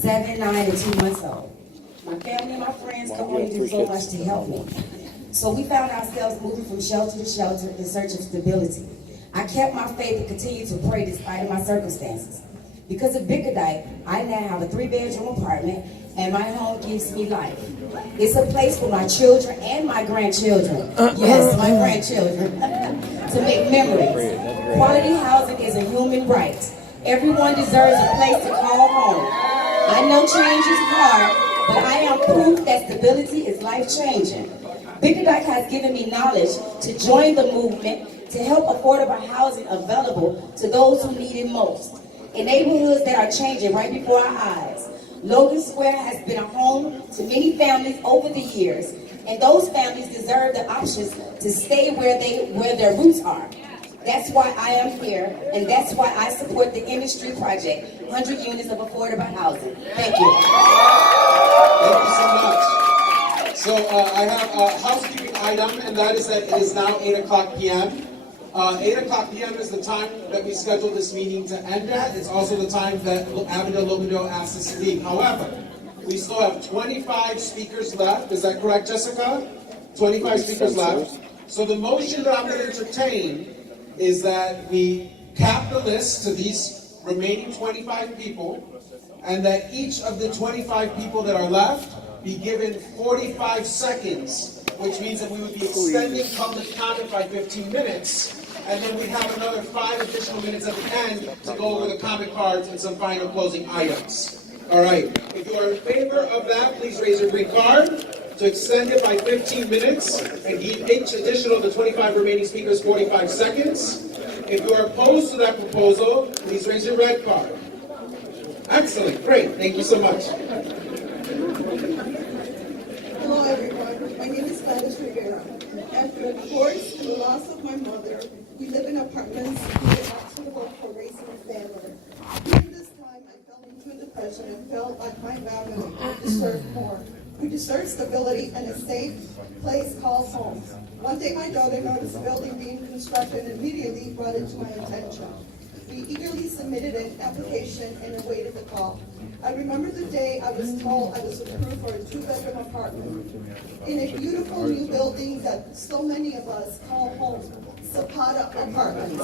7, 9, and 2 months old. My family and my friends could only do so much to help me. So we found ourselves moving from shelter to shelter in search of stability. I kept my faith and continued to pray despite of my circumstances. Because of Bickerdyke, I now have a 3-bedroom apartment, and my home gives me life. It's a place for my children and my grandchildren, yes, my grandchildren, to make memories. Quality housing is a human right. Everyone deserves a place to call home. I know change is hard, but I am proof that stability is life-changing. Bickerdyke has given me knowledge to join the movement to help affordable housing available to those who need it most. In neighborhoods that are changing right before our eyes. Logan Square has been a home to many families over the years, and those families deserve the options to stay where their roots are. That's why I am here, and that's why I support the Industry Project, 100 units of affordable housing. Thank you. Thank you so much. So I have a housekeeping item, and that is that it is now 8 o'clock p.m. 8 o'clock p.m. is the time that we scheduled this meeting to end at. It's also the time that Avondale Lobodell asked us to leave. However, we still have 25 speakers left. Is that correct, Jessica? 25 speakers left. So the motion that I'm going to entertain is that we cap the list to these remaining 25 people, and that each of the 25 people that are left be given 45 seconds, which means that we would be extending public comment by 15 minutes, and then we have another 5 additional minutes at the end to go over the comment cards and some final closing items. All right, if you are in favor of that, please raise your green card to extend it by 15 minutes and give each additional of the 25 remaining speakers 45 seconds. If you are opposed to that proposal, please raise your red card. Excellent, great, thank you so much. Hello everyone, my name is Gladys Rivera. After divorce and the loss of my mother, we live in apartments to be hospitable for raising a family. During this time, I fell into a depression and felt like my family deserved more. We deserve stability and a safe place called home. One day my daughter noticed a building being constructed and immediately brought it to my attention. We eagerly submitted an application and awaited the call. I remember the day I was told I was approved for a 2-bedroom apartment in a beautiful new building that so many of us call home, Zapata Apartments.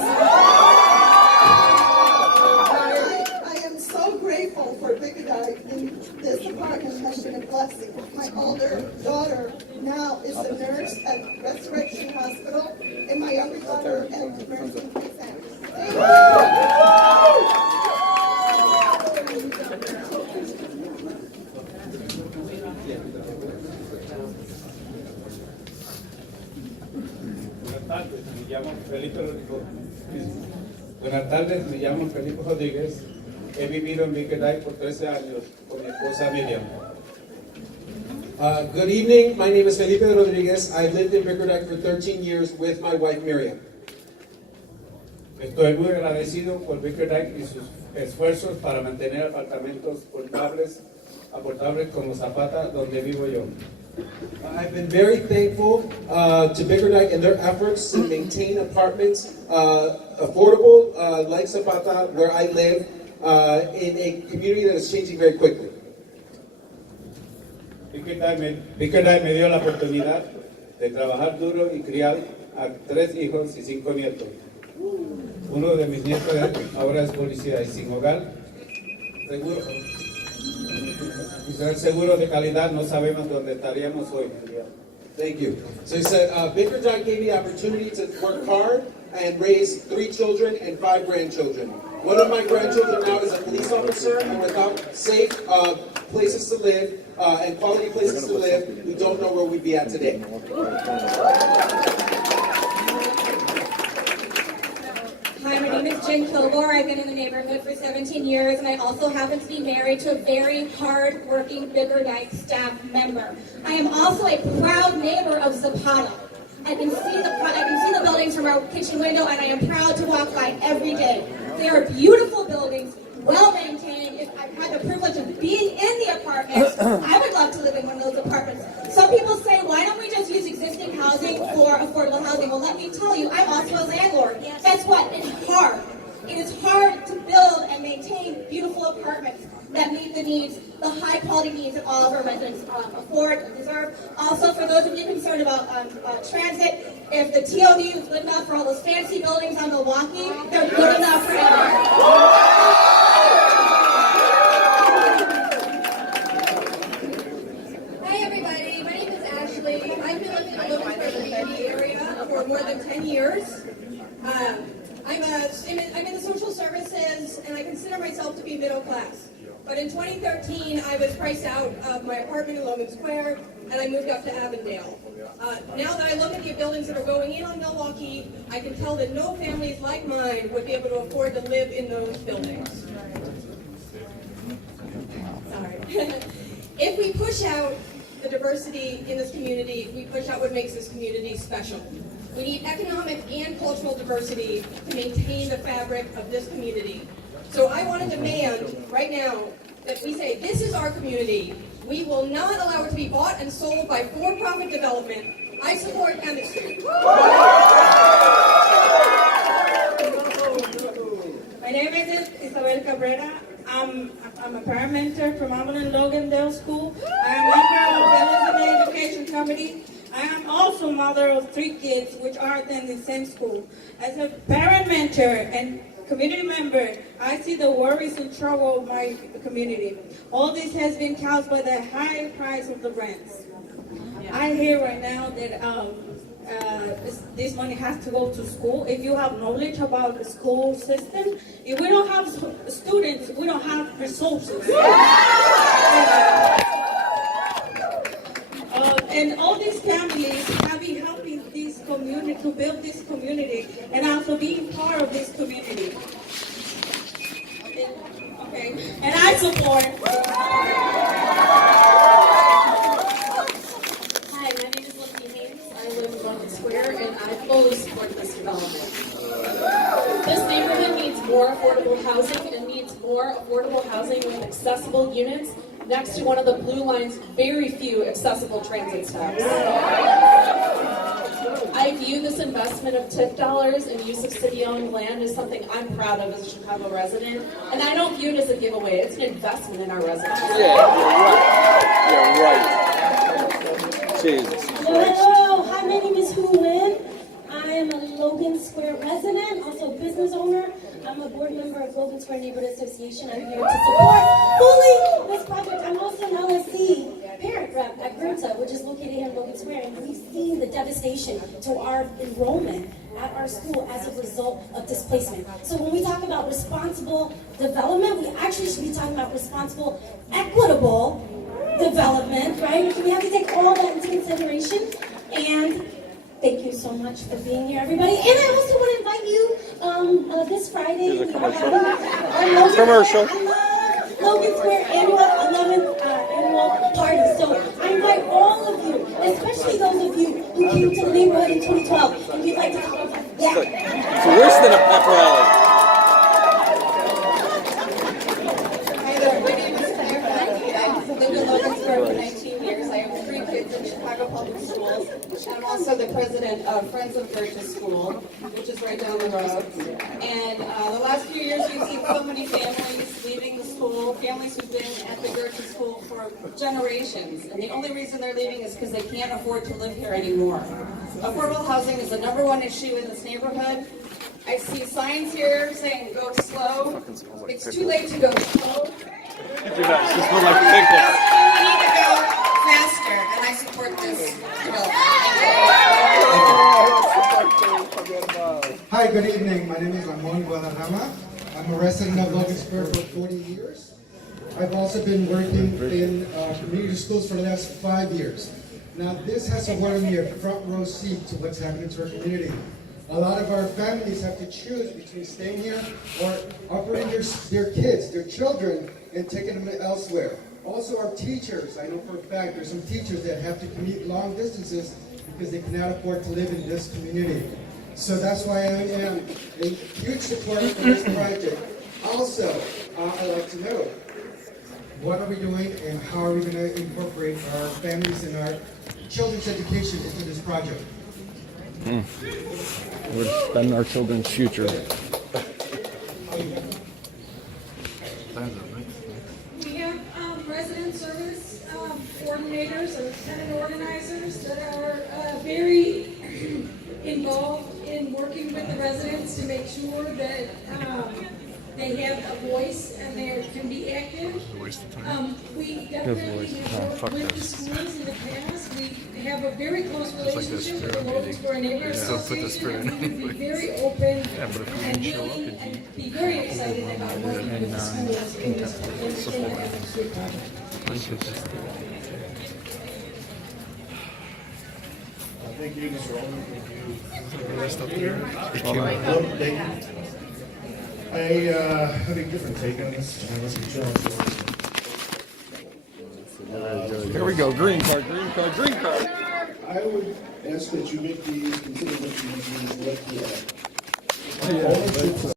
I am so grateful for Bickerdyke, and this apartment has been a blessing. My older daughter now is a nurse at Resurrection Hospital, and my younger daughter at nursing exam. Buenas tardes, me llamo Felipe Rodríguez. He vivido en Bickerdyke por 13 años con mi esposa Miriam. Good evening, my name is Felipe Rodriguez. I've lived in Bickerdyke for 13 years with my wife Miriam. Estoy muy agradecido por Bickerdyke y sus esfuerzos para mantener apartamentos aportables como Zapata, donde vivo yo. I've been very thankful to Bickerdyke and their efforts to maintain apartments affordable like Zapata, where I live, in a community that is changing very quickly. Bickerdyke me dio la oportunidad de trabajar duro y criar a 3 hijos y 5 nietos. Uno de mis nietos ahora es policía y sin hogar. Y ser seguro de calidad, no sabemos dónde estaríamos hoy. Thank you. So he said, Bickerdyke gave me the opportunity to work hard and raise 3 children and 5 grandchildren. One of my grandchildren now is a police officer, and without safe places to live and quality places to live, we don't know where we'd be at today. Hi, my name is Jen Kilgore. I've been in the neighborhood for 17 years, and I also happen to be married to a very hard-working Bickerdyke staff member. I am also a proud neighbor of Zapata. I can see the buildings from our kitchen window, and I am proud to walk by every day. They are beautiful buildings, well-maintained. If I've had the privilege of being in the apartments, I would love to live in one of those apartments. Some people say, why don't we just use existing housing for affordable housing? Well, let me tell you, I'm also a landlord. Guess what? It's hard. It is hard to build and maintain beautiful apartments that meet the needs, the high quality needs that all of our residents afford and deserve. Also, for those of you concerned about transit, if the TOD is good enough for all those fancy buildings on Milwaukee, they're good enough for everyone. Hi everybody, my name is Ashley. I've been living in the Bickerdyke area for more than 10 years. I'm in the social services and I consider myself to be middle class. But in 2013, I was priced out of my apartment in Logan Square and I moved up to Avondale. Now that I look at the buildings that are going in on Milwaukee, I can tell that no families like mine would be able to afford to live in those buildings. Sorry. If we push out the diversity in this community, we push out what makes this community special. We need economic and cultural diversity to maintain the fabric of this community. So I want to demand right now that we say, this is our community. We will not allow it to be bought and sold by for-profit development. I support chemistry. My name is Isabel Cabrera. I'm a parent mentor from Avalon Logandale School. I am member of the Elizabeth Education Committee. I am also mother of 3 kids which are attending the same school. As a parent mentor and community member, I see the worries and trouble of my community. All this has been caused by the high price of the rents. I hear right now that this money has to go to school. If you have knowledge about the school system, if we don't have students, we don't have resources. And all these families have been helping this community to build this community and also being part of this community. Okay, and I support. Hi, my name is Lindsay Haynes. I live in Logan Square, and I fully support this development. This neighborhood needs more affordable housing and needs more affordable housing with accessible units next to one of the Blue Line's very few accessible transit stops. I view this investment of TIF dollars and use of city-owned land as something I'm proud of as a Chicago resident, and I don't view it as a giveaway. It's an investment in our residents. Yeah, you're right. Jesus Christ. Hello, hi, my name is Hu Lin. I am a Logan Square resident, also a business owner. I'm a board member of Logan Square Neighborhood Association. I'm here to support fully this project. I'm also an LSC parent rep at Grunta, which is located here in Logan Square, and we've seen the devastation to our enrollment at our school as a result of displacement. So when we talk about responsible development, we actually should be talking about responsible, equitable development, right? We have to take all that into consideration. And thank you so much for being here, everybody. And I also want to invite you this Friday. Here's a commercial. Our Logan Commercial. Square, I love Logan Square annual 11th annual party. So I invite all of you, especially those of you who came to the neighborhood in 2012, and you'd like to come up. Yeah. It's worse than a pep rally. Hi there, my name is Claire Becky. I've lived in Logan Square for 19 years. I have 3 kids in Chicago Public Schools. I'm also the president of Friends of Burgess School, which is right down the road. And the last few years, we've seen so many families leaving the school, families who've been at the Burgess School for generations. And the only reason they're leaving is because they can't afford to live here anymore. Affordable housing is the #1 issue in this neighborhood. I see signs here saying go slow. It's too late to go slow. You're not. She's more like tickets. We need to go faster, and I support this development. Hi, good evening. My name is Ramon Guadarrama. I'm a resident of Logan Square for 40 years. I've also been working in community schools for the last 5 years. Now, this has awarded me a front row seat to what's happening to our community. A lot of our families have to choose between staying here or operating their kids, their children, and taking them elsewhere. Also, our teachers, I know for a fact there's some teachers that have to commute long distances because they cannot afford to live in this community. So that's why I am a huge supporter for this project. Also, I'd like to know, what are we doing and how are we going to incorporate our families and our children's education into this project? We're spending our children's future. We have service coordinators or tenant organizers that are very involved in working with the residents to make sure that they have a voice and they can be active. We definitely have worked with the schools in the past. We have a very close relationship with the Logan Square Neighborhood Association, and we can be very open and willing and be very excited about working with the schools in this in the Essex Street project. Thank you, Mr. Alderman. Thank you. I have a different take on this. Here we go. Green card, green card, green card. I would ask that you make the consider what you what the ownership